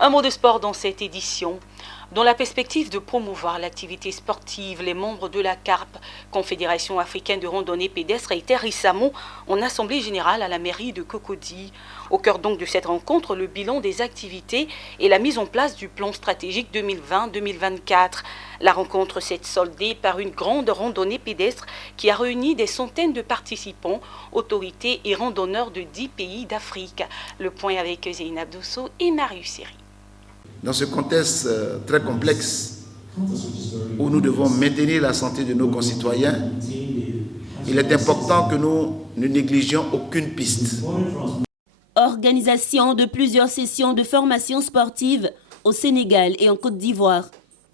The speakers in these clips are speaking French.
Un mot de sport dans cette édition. Dans la perspective de promouvoir l'activité sportive, les membres de la CARP, Confédération africaine de randonnée pédestre, étaient récemment en assemblée générale à la mairie de Cocody. Au cœur donc de cette rencontre, le bilan des activités et la mise en place du plan stratégique 2020-2024. La rencontre s'est soldée par une grande randonnée pédestre qui a réuni des centaines de participants, autorités et randonneurs de 10 pays d'Afrique. Le point avec Zeynab Dosso et Marius Seri. Dans ce contexte très complexe où nous devons maintenir la santé de nos concitoyens, il est important que nous ne négligions aucune piste. Organisation de plusieurs sessions de formation sportive au Sénégal et en Côte d'Ivoire.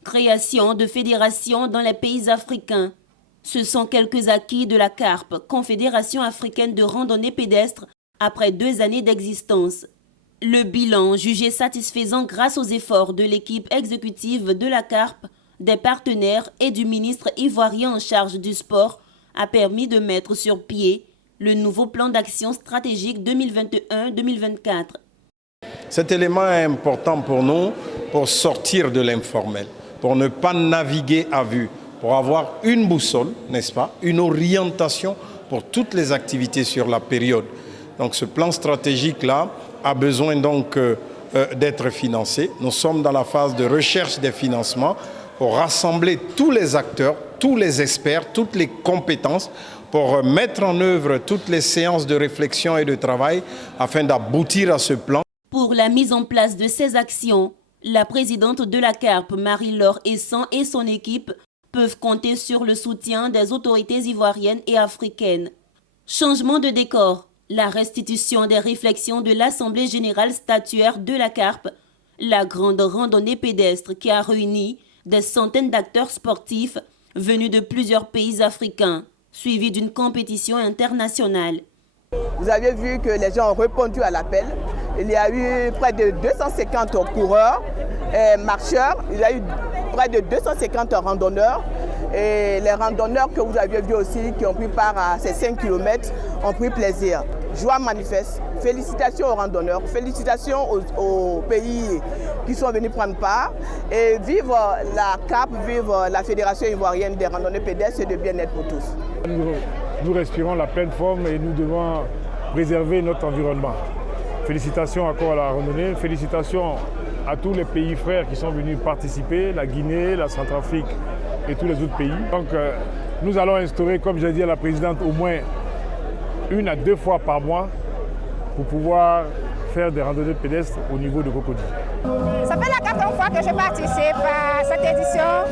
Création de fédérations dans les pays africains. Ce sont quelques acquis de la CARP, Confédération africaine de randonnée pédestre, après 2 années d'existence. Le bilan, jugé satisfaisant grâce aux efforts de l'équipe exécutive de la CARP, des partenaires et du ministre ivoirien en charge du sport, a permis de mettre sur pied le nouveau plan d'action stratégique 2021-2024. Cet élément est important pour nous pour sortir de l'informel, pour ne pas naviguer à vue, pour avoir une boussole, n'est-ce pas, une orientation pour toutes les activités sur la période. Donc ce plan stratégique-là a besoin donc d'être financé. Nous sommes dans la phase de recherche des financements pour rassembler tous les acteurs, tous les experts, toutes les compétences pour mettre en œuvre toutes les séances de réflexion et de travail afin d'aboutir à ce plan. Pour la mise en place de ces actions, la présidente de la CARP, Marie-Laure Essan, et son équipe peuvent compter sur le soutien des autorités ivoiriennes et africaines. Changement de décor. La restitution des réflexions de l'Assemblée générale statuaire de la CARP, la grande randonnée pédestre qui a réuni des centaines d'acteurs sportifs venus de plusieurs pays africains, suivi d'une compétition internationale. Vous avez vu que les gens ont répondu à l'appel. Il y a eu près de 250 coureurs, marcheurs, il y a eu près de 250 randonneurs. Et les randonneurs que vous avez vus aussi, qui ont pris part à ces 5 km, ont pris plaisir. Joie manifeste. Félicitations aux randonneurs, félicitations aux pays qui sont venus prendre part. Et vive la CAP, vive la Fédération ivoirienne des randonnées pédestres et de bien-être pour tous. Nous respirons la pleine forme et nous devons préserver notre environnement. Félicitations encore à la randonnée, félicitations à tous les pays frères qui sont venus participer, la Guinée, la Centrafrique et tous les autres pays. Donc nous allons instaurer, comme j'ai dit à la présidente, au moins 1 à 2 fois par mois pour pouvoir faire des randonnées pédestres au niveau de Cocody. Ça fait la 4e fois que je participe à cette édition.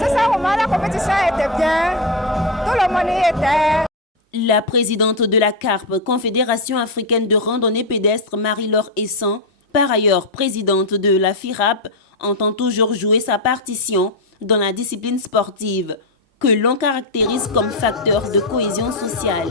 Sincèrement, la compétition était bien, tout le monde y était. La présidente de la CARP, Confédération africaine de randonnée pédestre, Marie-Laure Essan, par ailleurs présidente de la FIRAP, entend toujours jouer sa partition dans la discipline sportive, que l'on caractérise comme facteur de cohésion sociale.